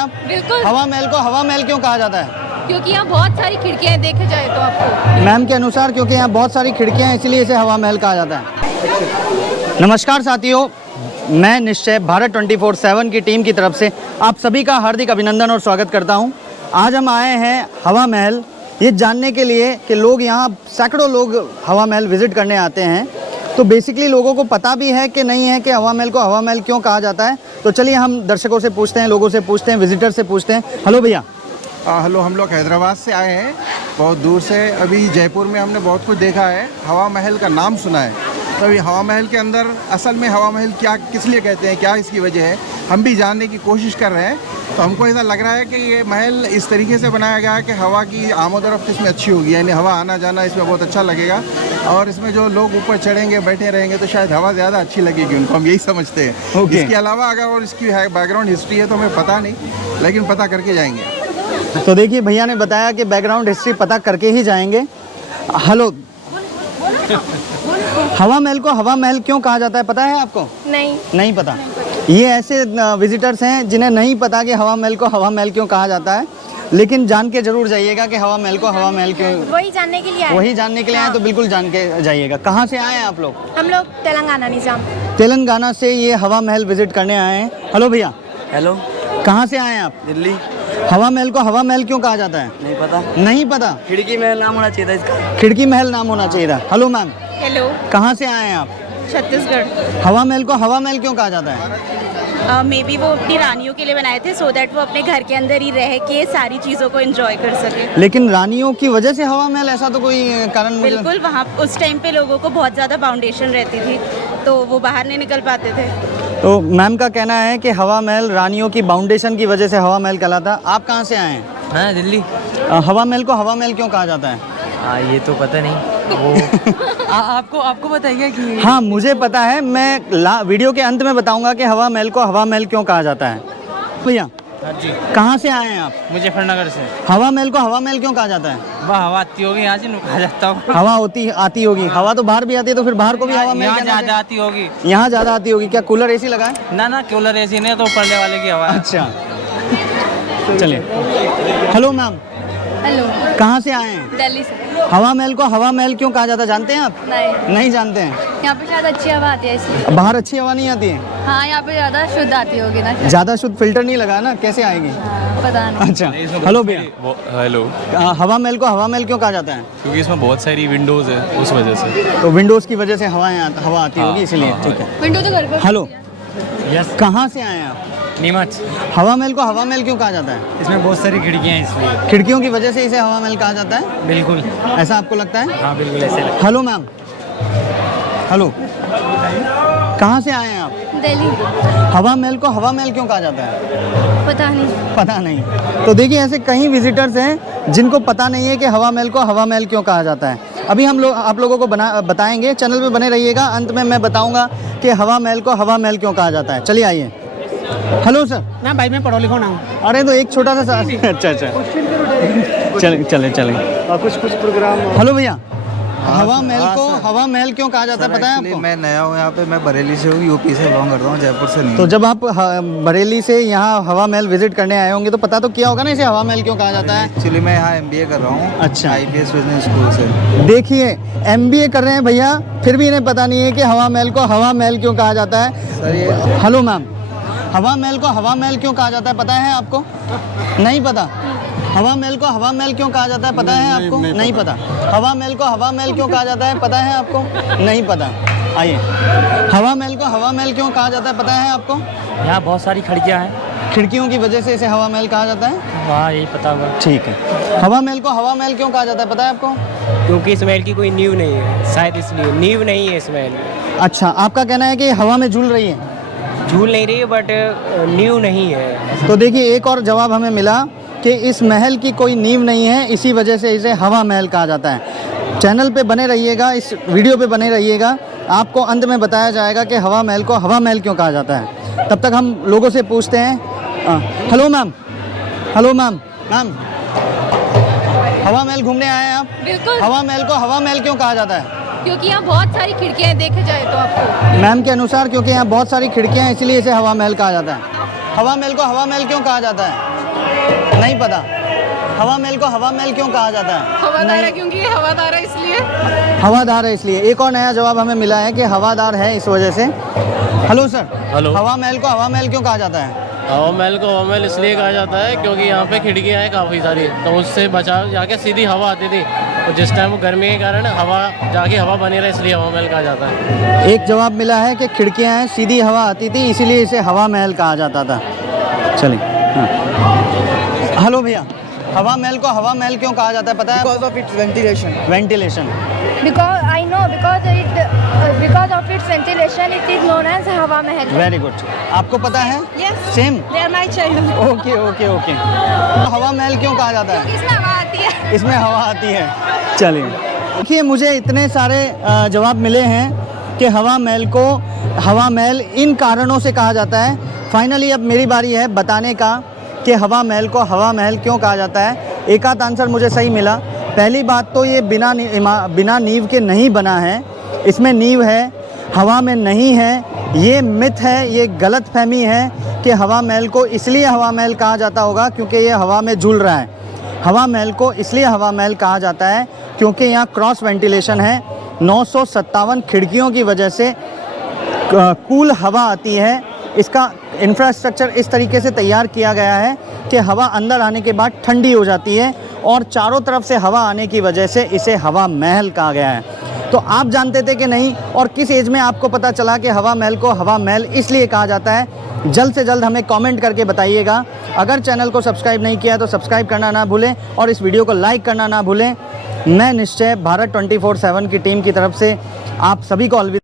आप? बिल्कुल। हवा महल को हवा महल क्यों कहा जाता है? क्योंकि यहाँ बहुत सारी खिड़कियाँ हैं, देखे जाए तो आपको। मैम के अनुसार क्योंकि यहाँ बहुत सारी खिड़कियाँ हैं इसलिए इसे हवा महल कहा जाता है। नमस्कार साथियों, मैं निश्चय भारत 24/7 की टीम की तरफ से आप सभी का हार्दिक अभिनंदन और स्वागत करता हूँ। आज हम आए हैं हवा महल ये जानने के लिए कि लोग यहाँ सैकड़ों लोग हवा महल विज़िट करने आते हैं। तो बेसिकली लोगों को पता भी है कि नहीं है कि हवा महल को हवा महल क्यों कहा जाता है। तो चलिए हम दर्शकों से पूछते हैं, लोगों से पूछते हैं, विजिटर से पूछते हैं। हेलो भैया। हेलो, हम लोग हैदराबाद से आए हैं, बहुत दूर से। अभी जयपुर में हमने बहुत कुछ देखा है, हवा महल का नाम सुना है। तो अभी हवा महल के अंदर असल में हवा महल क्या, किस लिए कहते हैं, क्या इसकी वजह है, हम भी जानने की कोशिश कर रहे हैं। तो हमको ऐसा लग रहा है कि ये महल इस तरीके से बनाया गया है कि हवा की आमद-ओ-रफ्त इसमें अच्छी होगी, यानी हवा आना जाना इसमें बहुत अच्छा लगेगा। और इसमें जो लोग ऊपर चढ़ेंगे, बैठे रहेंगे तो शायद हवा ज़्यादा अच्छी लगेगी उनको, हम यही समझते हैं। इसके अलावा अगर और इसकी बैकग्राउंड हिस्ट्री है तो हमें पता नहीं, लेकिन पता करके जाएंगे। तो देखिए भैया ने बताया कि बैकग्राउंड हिस्ट्री पता करके ही जाएंगे। हेलो, हवा महल को हवा महल क्यों कहा जाता है पता है आपको? नहीं पता। ये ऐसे विजिटर्स हैं जिन्हें नहीं पता कि हवा महल को हवा महल क्यों कहा जाता है, लेकिन जान के जरूर जाइएगा कि हवा महल को हवा महल क्यों। वही जानने के लिए आए। तो बिल्कुल जान के जाइएगा। कहाँ से आए हैं आप लोग? हम लोग तेलंगाना निजाम। तेलंगाना से ये हवा महल विजिट करने आए हैं। हेलो भैया। हेलो। कहाँ से आए हैं आप? दिल्ली। हवा महल को हवा महल क्यों कहा जाता है? नहीं पता। खिड़की महल नाम होना चाहिए था इसका। खिड़की महल नाम होना चाहिए था। Hello ma'am. हेलो। कहाँ से आए हैं आप? छत्तीसगढ़। हवा महल को हवा महल क्यों कहा जाता है? मे बी वो अपनी रानियों के लिए बनाए थे, सो दैट वो अपने घर के अंदर ही रह के सारी चीज़ों को एंजॉय कर सके। लेकिन रानियों की वजह से हवा महल, ऐसा तो कोई कारण मुझे। बिल्कुल, वहाँ उस टाइम पे लोगों को बहुत ज़्यादा बाउंडेशन रहती थी, तो वो बाहर नहीं निकल पाते थे। तो मैम का कहना है कि हवा महल रानियों की बाउंडेशन की वजह से हवा महल कहलाता। आप कहाँ से आए हैं? हाँ, दिल्ली। हवा महल को हवा महल क्यों कहा जाता है? ये तो पता नहीं वो आपको बताइए कि। हाँ मुझे पता है, मैं वीडियो के अंत में बताऊंगा कि हवा महल को हवा महल क्यों कहा जाता है। भैया जी, कहाँ से आए हैं आप? मुजफ्फरनगर से। हवा महल को हवा महल क्यों कहा जाता है? वाह, हवा आती होगी यहाँ से, कहा जाता हूँ। हवा आती होगी। हवा तो बाहर भी आती है, तो फिर बाहर को भी हवा महल यहाँ ज़्यादा आती होगी। यहाँ ज़्यादा आती होगी। क्या कूलर एसी लगा है? ना कूलर एसी नहीं, तो पड़ने वाले की हवा। अच्छा चलिए। Hello ma'am. हेलो। कहाँ से आए हैं? दिल्ली से। हवा महल को हवा महल क्यों कहा जाता है जानते हैं आप? नहीं जानते हैं। यहाँ पे शायद अच्छी हवा आती है इसलिए। बाहर अच्छी हवा नहीं आती है? हाँ, यहाँ पे ज़्यादा शुद्ध आती होगी ना। ज़्यादा शुद्ध फिल्टर नहीं लगा ना, कैसे आएगी? पता नहीं। अच्छा। हेलो भैया। हेलो। हवा महल को हवा महल क्यों कहा जाता है? क्योंकि इसमें बहुत सारी विंडोज़ है, उस वजह से। तो विंडोज़ की वजह से हवा आती होगी इसलिए। ठीक है। विंडो तो घर पर। हेलो, कहाँ से आए हैं आप? नीमच। हवा महल को हवा महल क्यों कहा जाता है? इसमें बहुत सारी खिड़कियाँ हैं इसलिए। खिड़कियों की वजह से इसे हवा महल कहा जाता है? बिल्कुल। ऐसा आपको लगता है? हाँ बिल्कुल ऐसे लगता है। Hello ma'am. हेलो, कहाँ से आए हैं आप? दिल्ली। हवा महल को हवा महल क्यों कहा जाता है? पता नहीं। तो देखिए ऐसे कई विजिटर्स हैं जिनको पता नहीं है कि हवा महल को हवा महल क्यों कहा जाता है। अभी हम लोग आप लोगों को बताएंगे, चैनल पे बने रहिएगा। अंत में मैं बताऊंगा कि हवा महल को हवा महल क्यों कहा जाता है। चलिए आइए। Hello sir. ना भाई, मैं पढ़ो लिखो ना हूँ। अरे तो एक छोटा सा अच्छा चले कुछ प्रोग्राम। हेलो भैया, हवा महल को हवा महल क्यों कहा जाता है पता है आपको? मैं नया हूँ यहाँ पे, मैं बरेली से हूँ, यूपी से बिलोंग करता हूँ, जयपुर से नहीं। तो जब आप बरेली से यहाँ हवा महल विजिट करने आए होंगे तो पता तो किया होगा ना इसे हवा महल क्यों कहा जाता है? एक्चुअली मैं यहाँ MBA कर रहा हूँ। अच्छा। IPS बिजनेस स्कूल से। देखिए MBA कर रहे हैं भैया, फिर भी इन्हें पता नहीं है कि हवा महल को हवा महल क्यों कहा जाता है। सर ये हेलो मैम, हवा महल को हवा महल क्यों कहा जाता है पता है आपको? नहीं पता। हवा महल को हवा महल क्यों कहा जाता है पता है आपको? नहीं पता। हवा महल को हवा महल क्यों कहा जाता है पता है आपको? नहीं पता। आइए। हवा महल को हवा महल क्यों कहा जाता है पता है आपको? यहाँ बहुत सारी खिड़कियाँ हैं, खिड़कियों की वजह से इसे हवा महल कहा जाता है। हाँ यही पता होगा। ठीक है। हवा महल को हवा महल क्यों कहा जाता है पता है आपको? क्योंकि इस महल की कोई नींव नहीं है, शायद इसलिए। नींव नहीं है इस महल में। अच्छा, आपका कहना है कि हवा में झूल रही है? झूल नहीं रही है, बट नींव नहीं है। तो देखिए एक और जवाब हमें मिला कि इस महल की कोई नींव नहीं है, इसी वजह से इसे हवा महल कहा जाता है। चैनल पे बने रहिएगा, इस वीडियो पे बने रहिएगा, आपको अंत में बताया जाएगा कि हवा महल को हवा महल क्यों कहा जाता है। तब तक हम लोगों से पूछते हैं। Hello ma'am. Hello ma'am. Ma'am, हवा महल घूमने आए हैं आप? बिल्कुल। हवा महल को हवा महल क्यों कहा जाता है? क्योंकि यहाँ बहुत सारी खिड़कियाँ हैं, देखे जाए तो आपको। मैम के अनुसार क्योंकि यहाँ बहुत सारी खिड़कियाँ हैं इसलिए इसे हवा महल कहा जाता है। हवा महल को हवा महल क्यों कहा जाता है? नहीं पता। हवा महल को हवा महल क्यों कहा जाता है? हवादार है क्योंकि ये हवादार है इसलिए। हवादार है इसलिए। एक और नया जवाब हमें मिला है कि हवादार है इस वजह से। Hello sir. हेलो। हवा महल को हवा महल क्यों कहा जाता है? हवा महल को हवा महल इसलिए कहा जाता है क्योंकि यहाँ पे खिड़कियाँ हैं काफ़ी सारी, तो उससे बचा जाके सीधी हवा आती थी, तो जिस टाइम गर्मी के कारण हवा जाके हवा बनी रहे इसलिए हवा महल कहा जाता है। एक जवाब मिला है कि खिड़कियाँ हैं, सीधी हवा आती थी, इसीलिए इसे हवा महल कहा जाता था। चलिए हाँ। हेलो भैया, हवा महल को हवा महल क्यों कहा जाता है पता है? Because of its ventilation. Ventilation. Because I know because of its ventilation it is known as हवा महल। Very good. आपको पता है? Yes. Same. They are my child। Okay okay okay. तो हवा महल क्यों कहा जाता है? इसमें हवा आती है। इसमें हवा आती है। चलिए देखिए, मुझे इतने सारे जवाब मिले हैं कि हवा महल को हवा महल इन कारणों से कहा जाता है। फाइनली अब मेरी बारी है बताने का कि हवा महल को हवा महल क्यों कहा जाता है। एक आध आंसर मुझे सही मिला। पहली बात तो ये बिना नींव के नहीं बना है, इसमें नींव है, हवा में नहीं है। ये मिथ है, ये गलत फहमी है कि हवा महल को इसलिए हवा महल कहा जाता होगा क्योंकि ये हवा में झूल रहा है। हवा महल को इसलिए हवा महल कहा जाता है क्योंकि यहाँ क्रॉस वेंटिलेशन है। 957 खिड़कियों की वजह से कूल हवा आती है। इसका इंफ्रास्ट्रक्चर इस तरीके से तैयार किया गया है कि हवा अंदर आने के बाद ठंडी हो जाती है और चारों तरफ से हवा आने की वजह से इसे हवा महल कहा गया है। तो आप जानते थे कि नहीं, और किस एज में आपको पता चला कि हवा महल को हवा महल इसलिए कहा जाता है? जल्द से जल्द हमें कमेंट करके बताइएगा। अगर चैनल को सब्सक्राइब नहीं किया तो सब्सक्राइब करना ना भूलें और इस वीडियो को लाइक करना ना भूलें। मैं निश्चय भारत 24/7 की टीम की तरफ से आप सभी को अलविदा।